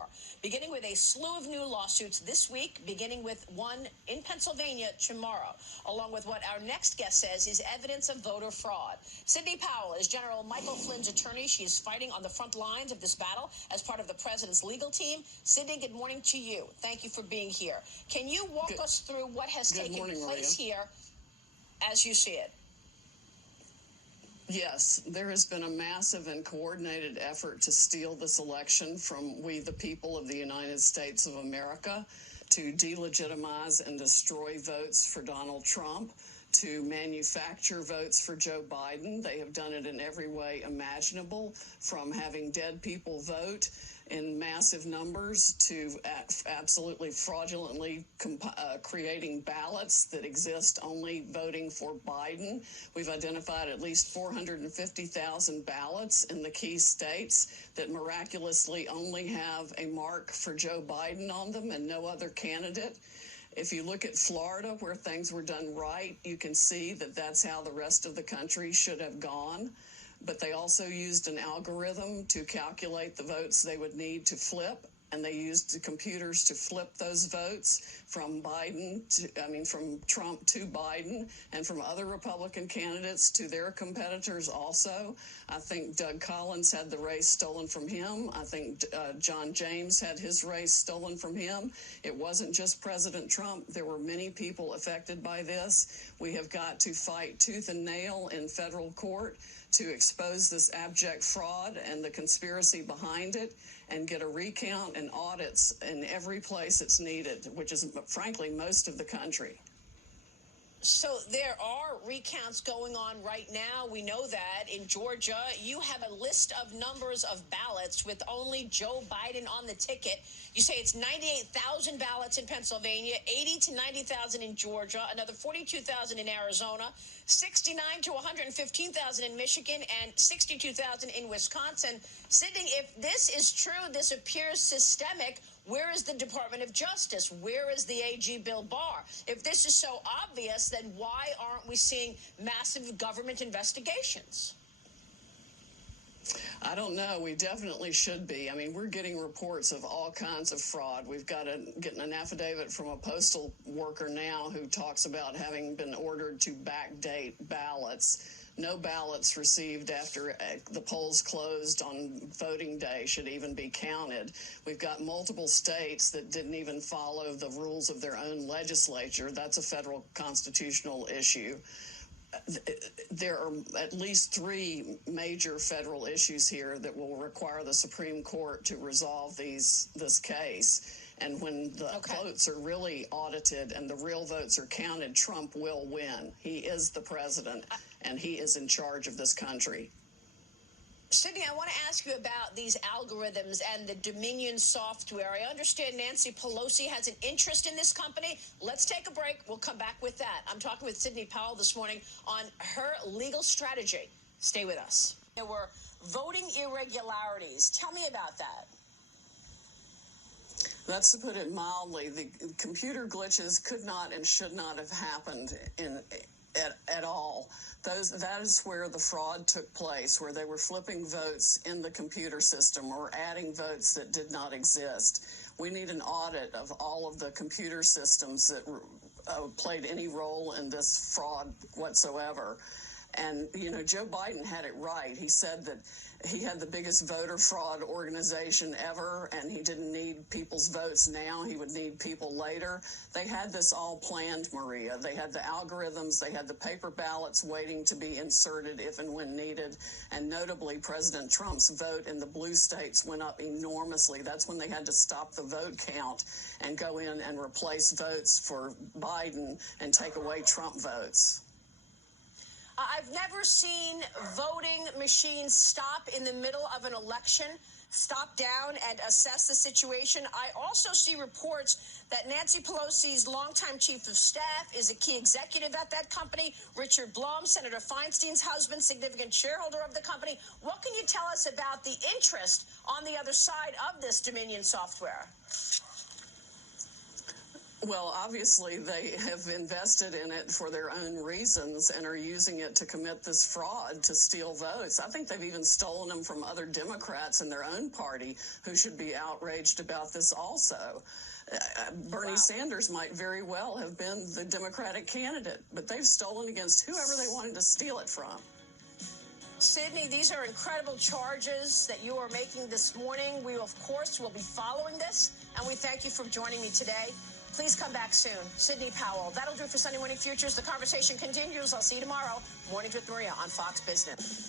more, beginning with a slew of new lawsuits this week, beginning with one in Pennsylvania tomorrow, along with what our next guest says is evidence of voter fraud. Sidney Powell is General Michael Flynn's attorney. She is fighting on the front lines of this battle as part of the president's legal team. Sidney, good morning to you. Thank you for being here. Can you walk us through what has taken place here as you see it? Yes, there has been a massive and coordinated effort to steal this election from we, the people of the United States of America, to delegitimize and destroy votes for Donald Trump, to manufacture votes for Joe Biden. They have done it in every way imaginable, from having dead people vote in massive numbers to absolutely fraudulently creating ballots that exist only voting for Biden. We've identified at least 450,000 ballots in the key states that miraculously only have a mark for Joe Biden on them and no other candidate. If you look at Florida, where things were done right, you can see that that's how the rest of the country should have gone. But they also used an algorithm to calculate the votes they would need to flip, and they used the computers to flip those votes from from Trump to Biden, and from other Republican candidates to their competitors also. I think Doug Collins had the race stolen from him. I think John James had his race stolen from him. It wasn't just President Trump. There were many people affected by this. We have got to fight tooth and nail in federal court to expose this abject fraud and the conspiracy behind it, and get a recount and audits in every place it's needed, which is, frankly, most of the country. So there are recounts going on right now. We know that in Georgia, you have a list of numbers of ballots with only Joe Biden on the ticket. You say it's 98,000 ballots in Pennsylvania, 80 to 90,000 in Georgia, another 42,000 in Arizona, 69 to 115,000 in Michigan, and 62,000 in Wisconsin. Sidney, if this is true, this appears systemic. Where is the Department of Justice? Where is the AG Bill Barr? If this is so obvious, then why aren't we seeing massive government investigations? I don't know. We definitely should be. I mean, we're getting reports of all kinds of fraud. We've got getting an affidavit from a postal worker now who talks about having been ordered to backdate ballots. No ballots received after the polls closed on voting day should even be counted. We've got multiple states that didn't even follow the rules of their own legislature. That's a federal constitutional issue. There are at least three major federal issues here that will require the Supreme Court to resolve this case. And when the votes are really audited and the real votes are counted, Trump will win. He is the president, and he is in charge of this country. Sidney, I want to ask you about these algorithms and the Dominion software. I understand Nancy Pelosi has an interest in this company. Let's take a break. We'll come back with that. I'm talking with Sidney Powell this morning on her legal strategy. Stay with us. There were voting irregularities. Tell me about that. That's to put it mildly. The computer glitches could not and should not have happened at all. That is where the fraud took place, where they were flipping votes in the computer system or adding votes that did not exist. We need an audit of all of the computer systems that played any role in this fraud whatsoever. And, Joe Biden had it right. He said that he had the biggest voter fraud organization ever, and he didn't need people's votes now. He would need people later. They had this all planned, Maria. They had the algorithms. They had the paper ballots waiting to be inserted if and when needed. And notably, President Trump's vote in the blue states went up enormously. That's when they had to stop the vote count and go in and replace votes for Biden and take away Trump votes. I've never seen voting machines stop in the middle of an election, stop down and assess the situation. I also see reports that Nancy Pelosi's longtime chief of staff is a key executive at that company. Richard Blum, Senator Feinstein's husband, significant shareholder of the company. What can you tell us about the interest on the other side of this Dominion software? Well, obviously, they have invested in it for their own reasons and are using it to commit this fraud to steal votes. I think they've even stolen them from other Democrats in their own party who should be outraged about this also. Bernie Sanders might very well have been the Democratic candidate, but they've stolen against whoever they wanted to steal it from. Sydney, these are incredible charges that you are making this morning. We, of course, will be following this, and we thank you for joining me today. Please come back soon. Sydney Powell. That'll do it for Sunday Morning Futures. The conversation continues. I'll see you tomorrow. Mornings with Maria on Fox Business.